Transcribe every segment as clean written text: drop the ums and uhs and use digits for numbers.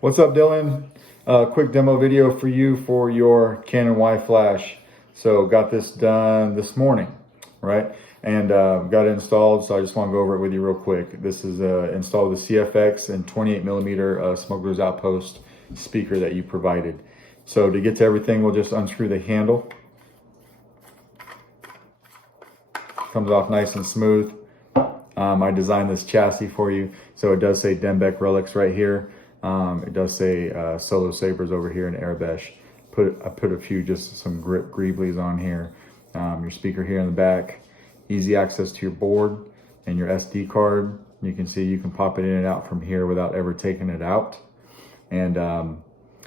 What's up, Dylan? Quick demo video for you for your Canon Y flash. So got this done this morning, right? And got it installed, so I just want to go over it with you real quick. This is installed the CFX and 28mm Smuggler's Outpost speaker that you provided. So to get to everything, we'll just unscrew the handle. Comes off nice and smooth. I designed this chassis for you, so it does say Dembeck Relics right here. It does say Solo Sabers over here in Arabesh. I put a few, just some grip greeblies on here. Your speaker here in the back. Easy access to your board and your SD card. You can see you can pop it in and out from here without ever taking it out. And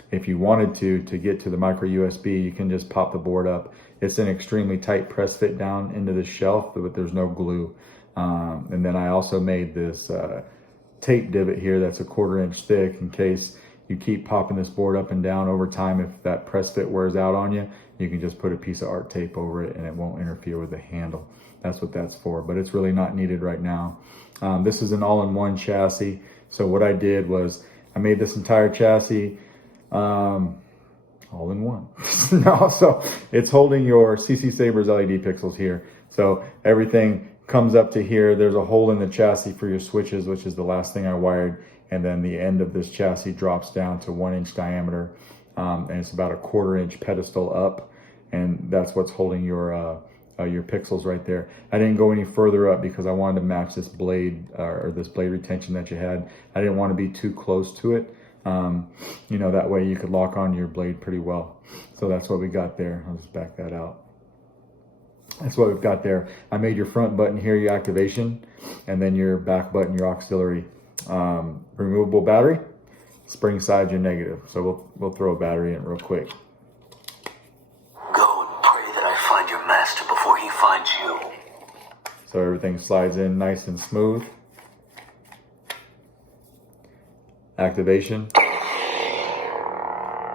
if you wanted to get to the micro USB, you can just pop the board up. It's an extremely tight press fit down into the shelf, but there's no glue. And then I also made this tape divot here that's a 1/4 inch thick in case you keep popping this board up and down over time. If that press fit wears out on you, you can just put a piece of art tape over it and it won't interfere with the handle. That's what that's for, but it's really not needed right now. This is an all-in-one chassis. So what I did was I made this entire chassis all in one. No, so it's holding your CCSABERS LED pixels here. So everything comes up to here. There's a hole in the chassis for your switches, which is the last thing I wired. And then the end of this chassis drops down to 1 inch diameter. And it's about a 1/4 inch pedestal up. And that's what's holding your pixels right there. I didn't go any further up because I wanted to match this blade or this blade retention that you had. I didn't want to be too close to it. You know, that way you could lock on your blade pretty well. So that's what we got there. I'll just back that out. That's what we've got there. I made your front button here your activation, and then your back button your auxiliary. Removable battery, spring side your negative. So we'll throw a battery in real quick. Go and pray that I find your master before he finds you. So everything slides in nice and smooth. Activation.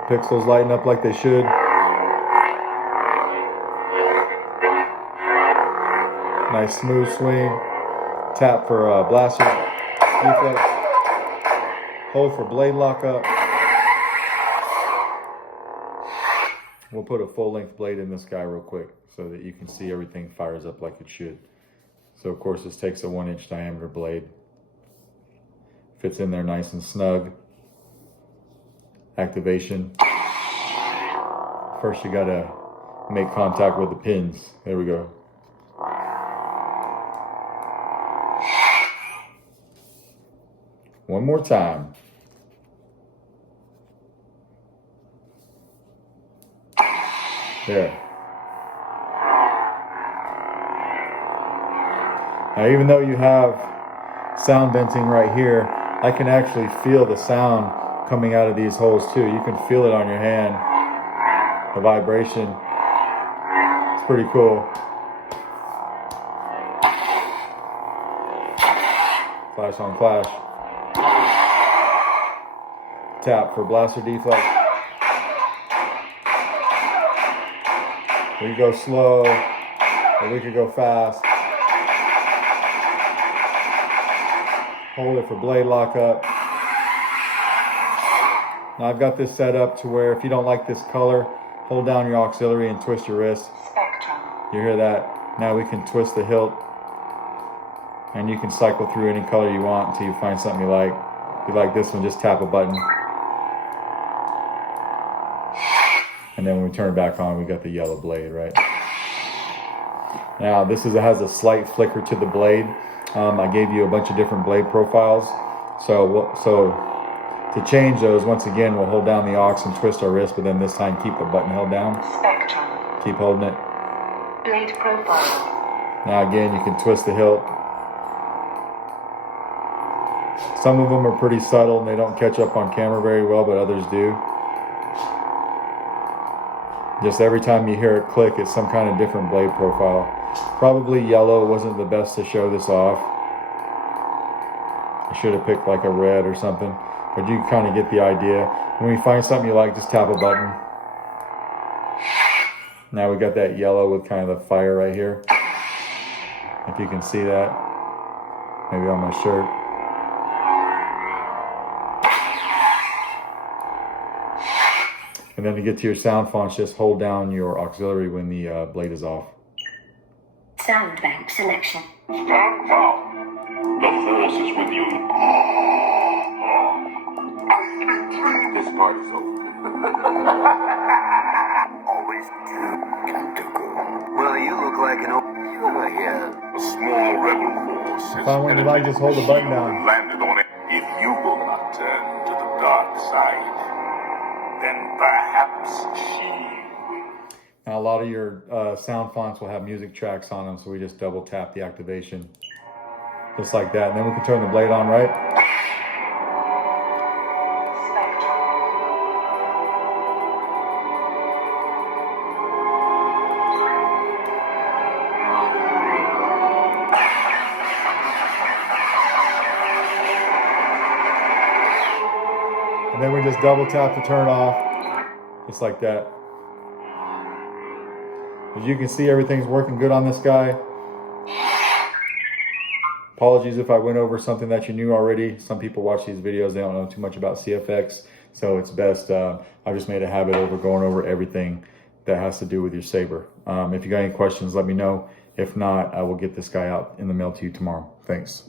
Pixels lighten up like they should. Nice smooth swing. Tap for blaster deflex. Hold for blade lockup. We'll put a full length blade in this guy real quick so that you can see everything fires up like it should. So of course this takes a 1 inch diameter blade. Fits in there nice and snug. Activation. First you gotta make contact with the pins. There we go. One more time. There. Now even though you have sound venting right here, I can actually feel the sound coming out of these holes too. You can feel it on your hand, the vibration. It's pretty cool. Flash on flash. Tap for blaster deflex. We could go slow, or we could go fast. Hold it for blade lockup. Now I've got this set up to where if you don't like this color, hold down your auxiliary and twist your wrist. You hear that? Now we can twist the hilt and you can cycle through any color you want until you find something you like. If you like this one, just tap a button. And then when we turn it back on, we got the yellow blade, right? Now this has a slight flicker to the blade. I gave you a bunch of different blade profiles. So to change those, once again, we'll hold down the aux and twist our wrist, but then this time keep the button held down. Spectrum. Keep holding it. Blade profile. Now again, you can twist the hilt. Some of them are pretty subtle and they don't catch up on camera very well, but others do. Just every time you hear it click, it's some kind of different blade profile. Probably yellow wasn't the best to show this off. I should have picked like a red or something, but you kind of get the idea. When you find something you like, just tap a button. Now we got that yellow with kind of the fire right here. If you can see that, maybe on my shirt. And then to get to your sound fonts, just hold down your auxiliary when the blade is off. Sound bank selection. Stand down. The force is with you. This part is over. Always do, Kanduku. Well, you look like an old... A small rebel force has Find one you like, just hold the button down. landed on it. If you will not turn to the dark side, then perhaps she will. Now a lot of your sound fonts will have music tracks on them, so we just double tap the activation. Just like that. And then we can turn the blade on, right? Spectrum. And then we just double tap to turn it off. Just like that. As you can see, everything's working good on this guy. Apologies if I went over something that you knew already. Some people watch these videos, they don't know too much about CFX, so it's best, I just made a habit over going over everything that has to do with your Saber. If you got any questions, let me know. If not, I will get this guy out in the mail to you tomorrow. Thanks.